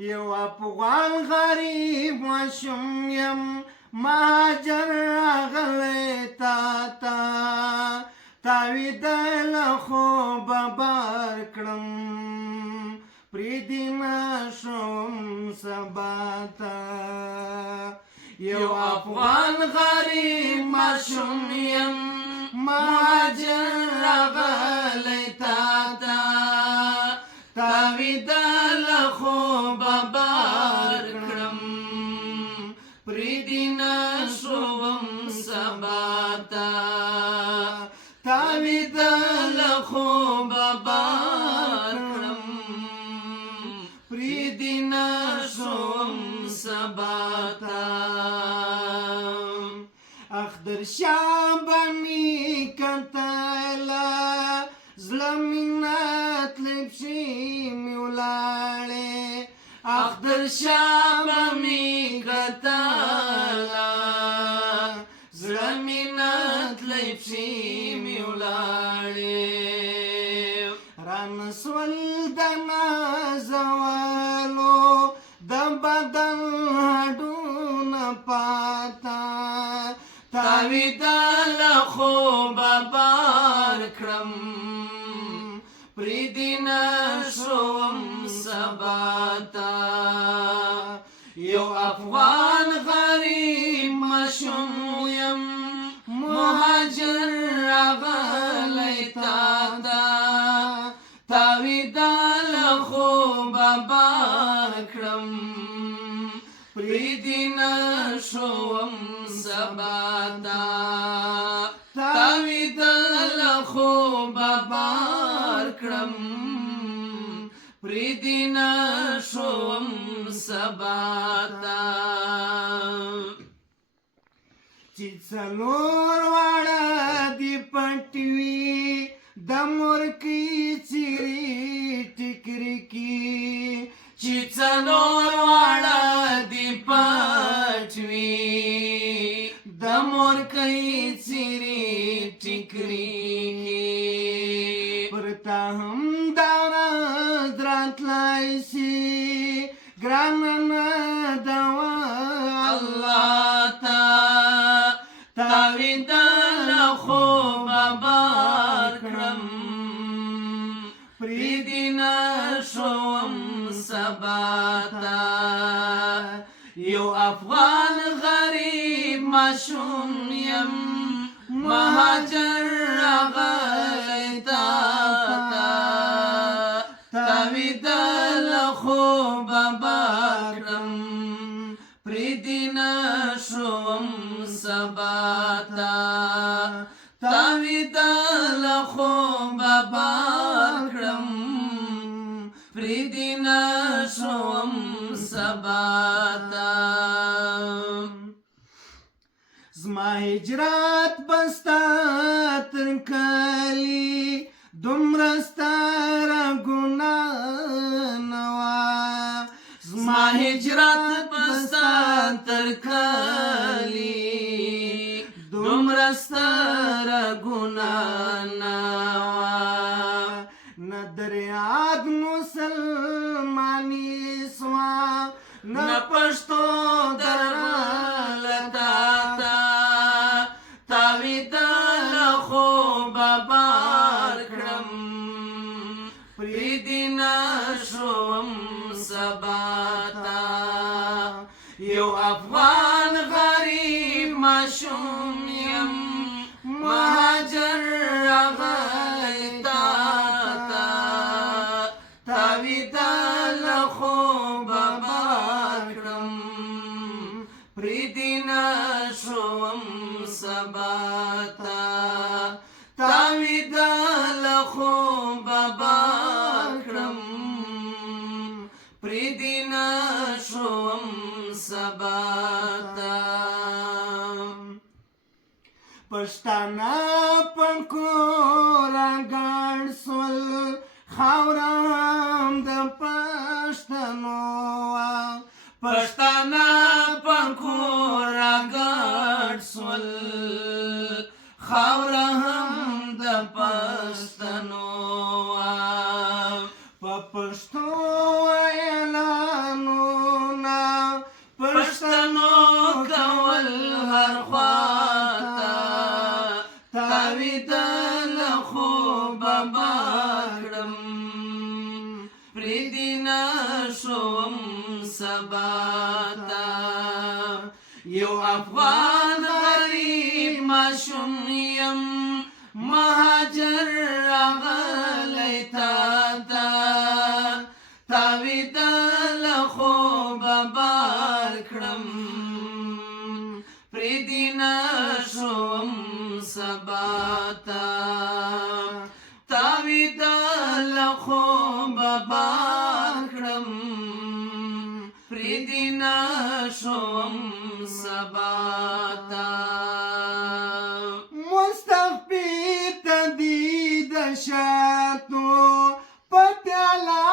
یو افغان غریب ماشوم یم مهاجر راغلی تا ته تاویده له خوبه بار کړم پرېږدي نه شوم سبا ته یو افغان غریب ماشوم یم مهاجر راغلی تا ته تاویده له خوبه بار کړم پرېږدي نه شوم سبا ته تاویده له خوبه بار کړم پرېږدي نه شوم سبا ته اخترشاه به مې کتله زړه مې نه تللی پښې مې ولاړې اخترشاه به مې کتله زړه مې نه تللی پښې مې ولاړې رانه سول د نازولو د بدن هډونه پاته تاویده له خوبه بار کړم پرېږدي نه شوم سبا ته یو افغان غریب ماشوم یم مهاجر راغلی تا ته تاویده له خوبه بار کړم پرېږدي نه شوم سبا ته تاویده له خوبه بار کړم پرېږدي نه شوم سبا ته چې څلور واړه دې پټ وي د مورکۍ څېرې ټیکرې کې چې څلور واړه دې پټ وي د مورکۍ څېرې ټیکرې کې پر تا هم دا ورځ راتلی سي ګرانه نه ده الله ته تاویده له خوبه بار کړم پرېږدي نه شوم سبا ته یو افغان غریب ماشوم یم مهاجر راغلی تا ته تاویده له خوبه بار کړم پرېږدي نه شوم سبا ته تاویده له خوبه بار کړم پرېږدي نه شوم سبا ته زما هجرت به ستا تر کلي دومره ستره ګناه نه وه زما هجرت به ستا تر کلي دومره ستره ګناه نه وه نه دریاب مسلماني سوه نه پښتو درغله تا ته تاویده له خوبه بار کړم پرېږدي نه شوم سبا ته یو افغان غریب ماشوم یم مهاجر راغلی تا ته تاویده له خوبه بار کړم پرېږدي نه شوم سبا ته تاویده له خوبه بار کړم پرېږدي نه شوم سبا ته پښتانه په کور راګډ سول خاوره هم د پښتنو وه پښتانه په کور راګډ سول خاوره هم د پښتنو وه په پښتو ویلانو پریدینا شوم سباتا یو افغان غریب ماشوم یم مهاجر راغلی تاتا تاویدا له خوبه بار کړم پریدینا شوم سباتا تاویدا له خوبه بار کړم پریدینا شوم سباتا مستخفی تدید شاتو پتیالا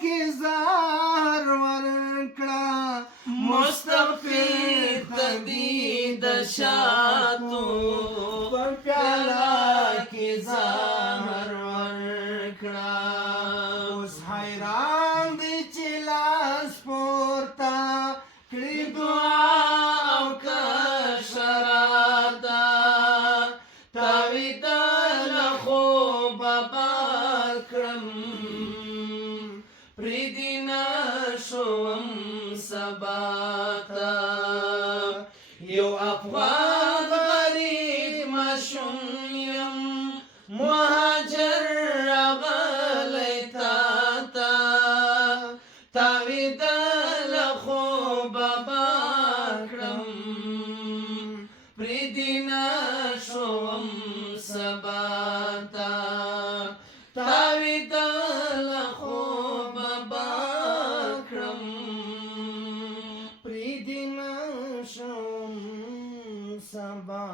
کی زهر ورکړه مستغفر تدید شاتو پتیالا کی زهر ورکړه اوس حیران دی چې لاس پورته کړي دعا او کشراتا تاویدا له خوبه بار کړم پریدینا شوم سباتا یو افغان غریب ماشوم یم مهاجر راغلی تاتا تاویدا له خوبه بار کړم پریدینا شوم سباتا تاویدا له خوبه بار کړم پریدینا شوم سبا